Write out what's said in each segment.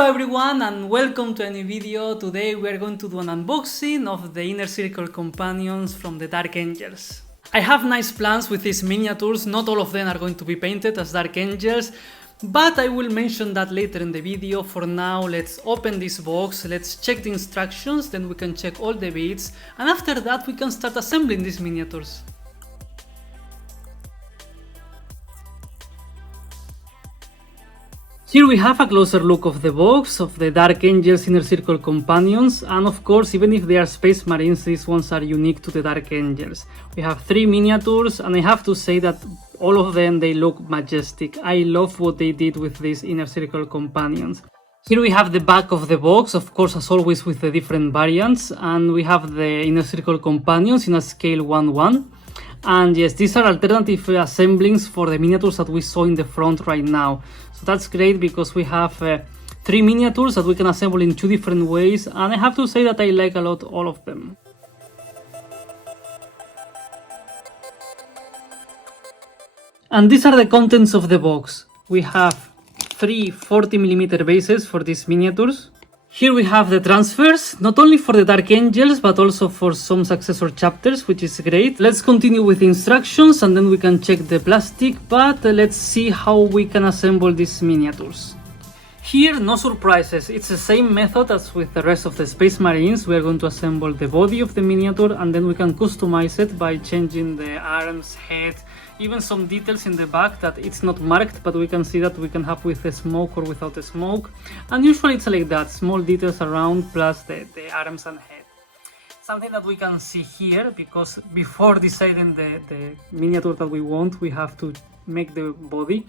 Hello everyone and welcome to a new video. Today we are going to do an unboxing of the Inner Circle companions from the Dark Angels. I have nice plans with these miniatures, not all of them are going to be painted as Dark Angels, but I will mention that later in the video. For now, let's open this box, let's check the instructions, then we can check all the bits, and after that we can start assembling these miniatures. Here we have a closer look of the box of the Dark Angels Inner Circle companions, and of course, even if they are Space Marines, these ones are unique to the Dark Angels. We have 3 miniatures, and I have to say that all of them, they look majestic. I love what they did with these Inner Circle companions. Here we have the back of the box, of course, as always with the different variants, and we have the Inner Circle companions in a scale 1:1. And yes, these are alternative assemblings for the miniatures that we saw in the front right now. So that's great because we have 3 miniatures that we can assemble in 2 different ways, and I have to say that I like a lot all of them. And these are the contents of the box. We have 3 40mm bases for these miniatures. Here we have the transfers, not only for the Dark Angels, but also for some successor chapters, which is great. Let's continue with the instructions and then we can check the plastic, but let's see how we can assemble these miniatures. Here, no surprises, it's the same method as with the rest of the Space Marines. We are going to assemble the body of the miniature and then we can customize it by changing the arms, head, even some details in the back that it's not marked, but we can see that we can have with the smoke or without the smoke. And usually it's like that, small details around plus the arms and head. Something that we can see here, because before deciding the miniature that we want, we have to make the body.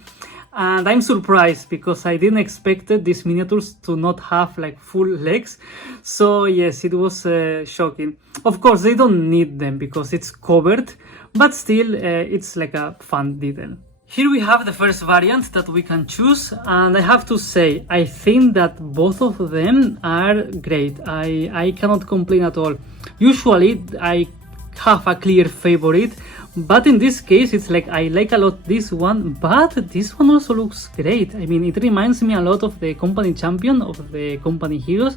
And I'm surprised because I didn't expect these miniatures to not have like full legs. So yes, it was shocking. Of course, they don't need them because it's covered, but still it's like a fun detail. Here we have the first variant that we can choose, and I have to say, I think that both of them are great. I cannot complain at all. Usually I have a clear favorite, but in this case it's like I like a lot this one, but this one also looks great. I mean, it reminds me a lot of the company champion, of the company heroes,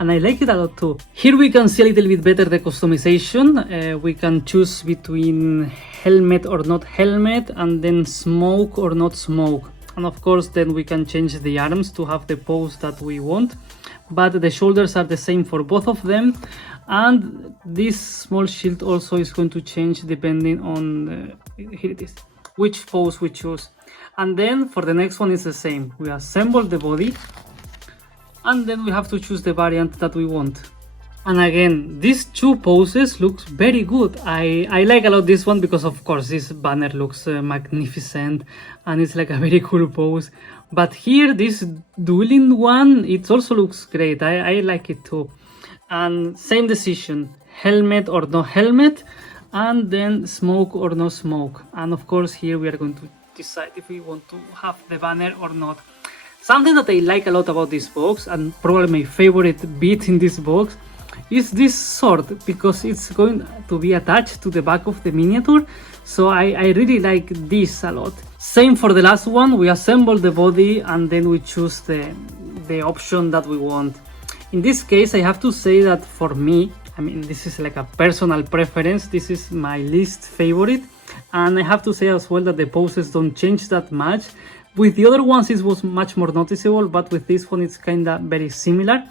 and I like it a lot too. Here we can see a little bit better the customization. We can choose between helmet or not helmet, and then smoke or not smoke. And of course then we can change the arms to have the pose that we want, but the shoulders are the same for both of them. And this small shield also is going to change depending on here it is, which pose we choose. And then for the next one is the same. We assemble the body and then we have to choose the variant that we want. And again, these 2 poses looks very good. I like a lot this one because of course this banner looks magnificent and it's like a very cool pose. But here this dueling one, it also looks great. I like it too. And same decision, helmet or no helmet, and then smoke or no smoke. And of course here we are going to decide if we want to have the banner or not. Something that I like a lot about this box, and probably my favorite bit in this box, is this sword, because it's going to be attached to the back of the miniature. So I really like this a lot. Same for the last one, we assemble the body and then we choose the option that we want. In this case, I have to say that for me, I mean, this is like a personal preference, this is my least favorite, and I have to say as well that the poses don't change that much. With the other ones it was much more noticeable, but with this one it's kinda very similar.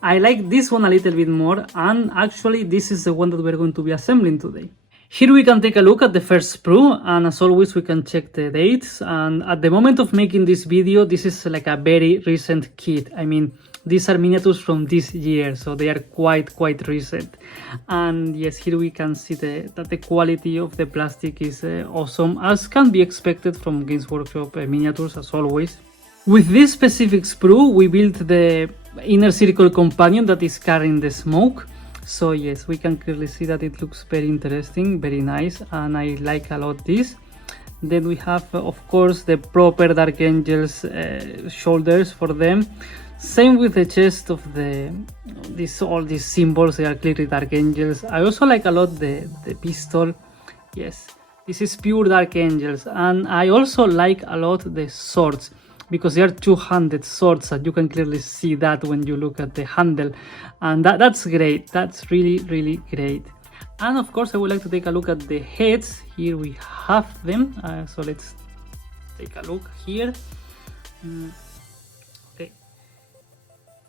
I like this one a little bit more, and actually this is the one that we're going to be assembling today. Here we can take a look at the first sprue, and as always we can check the dates. And at the moment of making this video, this is like a very recent kit. I mean, these are miniatures from this year, so they are quite recent. And yes, here we can see that the quality of the plastic is awesome, as can be expected from Games Workshop miniatures, as always. With this specific sprue, we built the Inner Circle companion that is carrying the smoke. So yes, we can clearly see that it looks very interesting, very nice, and I like a lot this. Then we have, of course, the proper Dark Angels shoulders for them. Same with the chest of all these symbols, they are clearly Dark Angels. I also like a lot the pistol. Yes, this is pure Dark Angels. And I also like a lot the swords. because they are two-handed swords, and you can clearly see that when you look at the handle, and that's great. That's really great. And of course, I would like to take a look at the heads. Here we have them, so let's take a look here. Okay,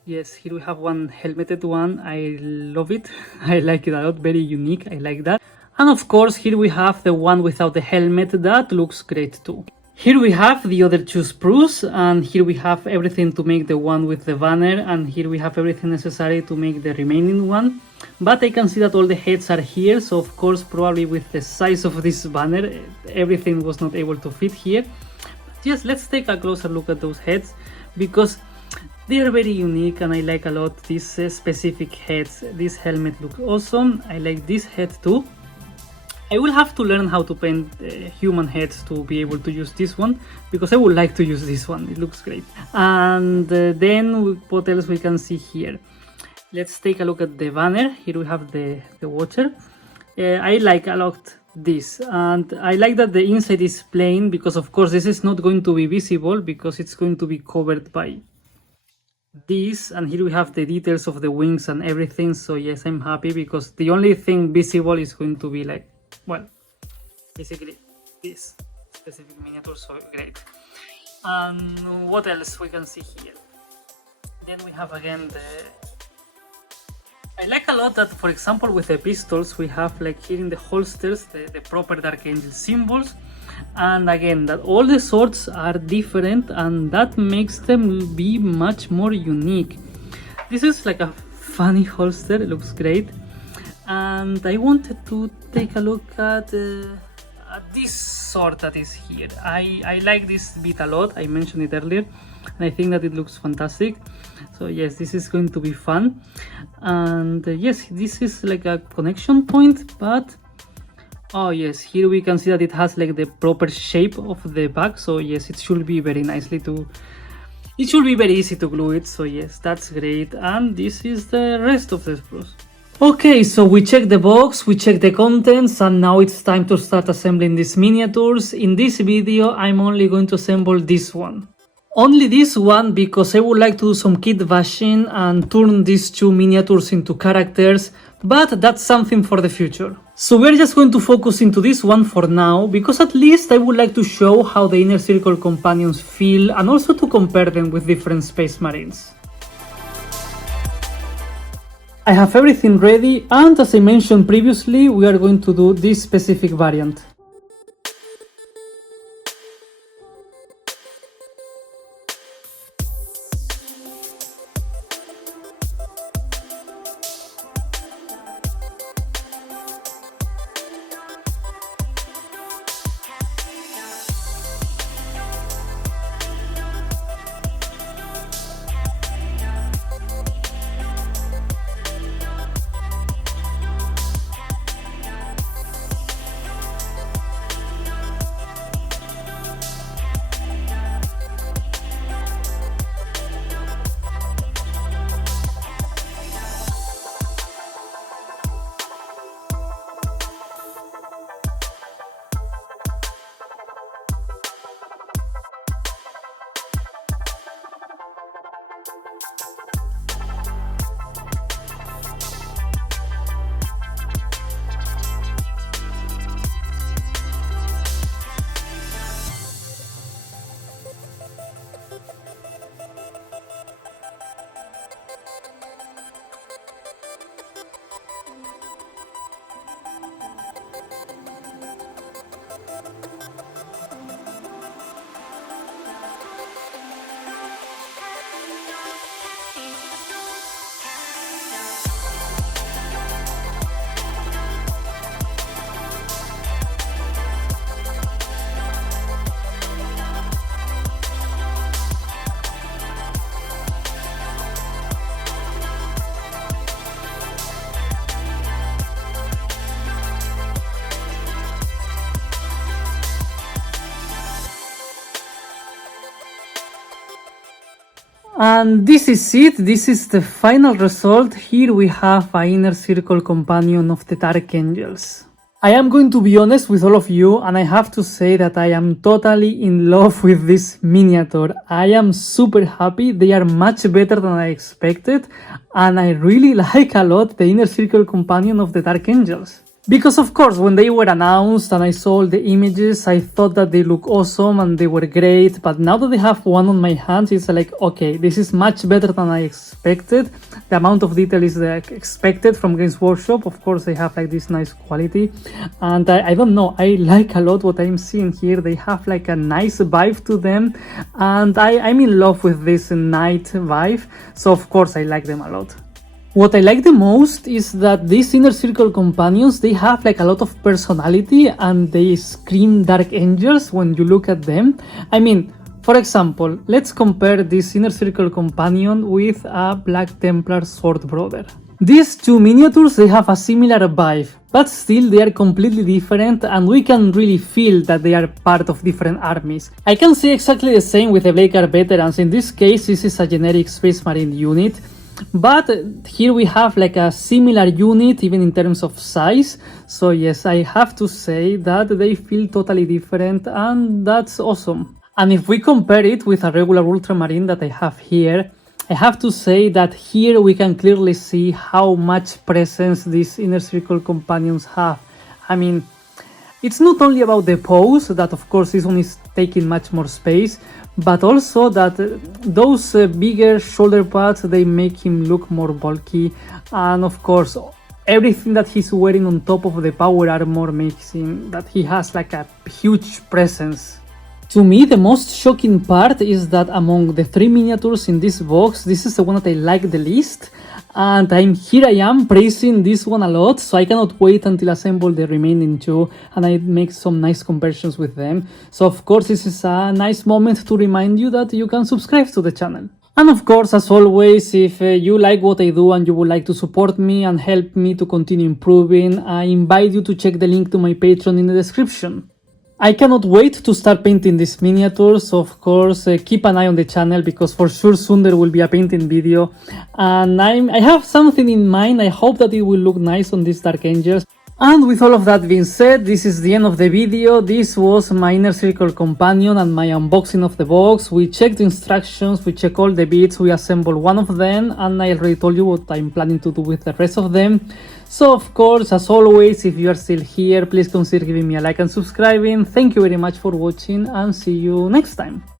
yes, here we have one helmeted one. I love it. I like it a lot, very unique. I like that. And of course, here we have the one without the helmet. That looks great too. Here we have the other two sprues, and here we have everything to make the one with the banner, and here we have everything necessary to make the remaining one. But I can see that all the heads are here, so of course, probably with the size of this banner, everything was not able to fit here. But yes, let's take a closer look at those heads, because they are very unique, and I like a lot these specific heads. This helmet looks awesome. I like this head too. I will have to learn how to paint human heads to be able to use this one, because I would like to use this one. It looks great. And then what else we can see here? Let's take a look at the banner. Here we have the watcher. I like a lot this, and I like that the inside is plain, because of course this is not going to be visible because it's going to be covered by this, and here we have the details of the wings and everything. So yes, I'm happy, because the only thing visible is going to be like, well, basically this specific miniature. So great. And what else we can see here? Then we have again I like a lot that, for example, with the pistols we have like here in the holsters the proper Dark Angel symbols, and again that all the swords are different, and that makes them be much more unique. This is like a funny holster. It looks great. And I wanted to take a look at this sword that is here. I like this bit a lot. I mentioned it earlier, and I think that it looks fantastic. So yes, this is going to be fun. And yes, this is like a connection point, but oh yes, here we can see that it has like the proper shape of the back. So yes, it should be very it should be very easy to glue it. So yes, that's great. And this is the rest of the sprues. Okay, so we checked the box, we checked the contents, and now it's time to start assembling these miniatures. In this video, I'm only going to assemble this one. Only this one, because I would like to do some kit bashing and turn these two miniatures into characters, but that's something for the future. So we're just going to focus into this one for now, because at least I would like to show how the Inner Circle companions feel, and also to compare them with different Space Marines. I have everything ready, and as I mentioned previously, we are going to do this specific variant. And this is it, this is the final result. Here we have an Inner Circle companion of the Dark Angels. I am going to be honest with all of you, and I have to say that I am totally in love with this miniature. I am super happy. They are much better than I expected, and I really like a lot the Inner Circle companion of the Dark Angels. Because of course, when they were announced and I saw all the images, I thought that they look awesome and they were great, but now that they have one on my hands, it's like, okay, this is much better than I expected. The amount of detail is expected from Games Workshop. Of course, they have like this nice quality, and I don't know, I like a lot what I'm seeing here. They have like a nice vibe to them, and I'm in love with this knight vibe, so of course I like them a lot. What I like the most is that these Inner Circle companions, they have like a lot of personality and they scream Dark Angels when you look at them. I mean, for example, let's compare this Inner Circle companion with a Black Templar Sword Brother. These two miniatures, they have a similar vibe, but still they are completely different and we can really feel that they are part of different armies. I can say exactly the same with the Blade Guard Veterans. In this case, this is a generic Space Marine unit. But here we have like a similar unit even in terms of size, so yes, I have to say that they feel totally different and that's awesome. And if we compare it with a regular Ultramarine that I have here, I have to say that here we can clearly see how much presence these Inner Circle companions have. I mean, it's not only about the pose, that of course this one is taking much more space, but also that those bigger shoulder pads, they make him look more bulky, and of course everything that he's wearing on top of the power armor makes him that he has like a huge presence. To me, the most shocking part is that among the three miniatures in this box, this is the one that I like the least, and I am praising this one a lot, so I cannot wait until I assemble the remaining two and I make some nice comparisons with them. So of course this is a nice moment to remind you that you can subscribe to the channel. And of course, as always, if you like what I do and you would like to support me and help me to continue improving, I invite you to check the link to my Patreon in the description. I cannot wait to start painting these miniatures, so of course keep an eye on the channel because for sure soon there will be a painting video, and I have something in mind. I hope that it will look nice on these Dark Angels. And with all of that being said, this is the end of the video. This was my Inner Circle companion and my unboxing of the box. We checked the instructions, we checked all the bits, we assembled one of them, and I already told you what I'm planning to do with the rest of them. So of course, as always, if you are still here, please consider giving me a like and subscribing. Thank you very much for watching and see you next time.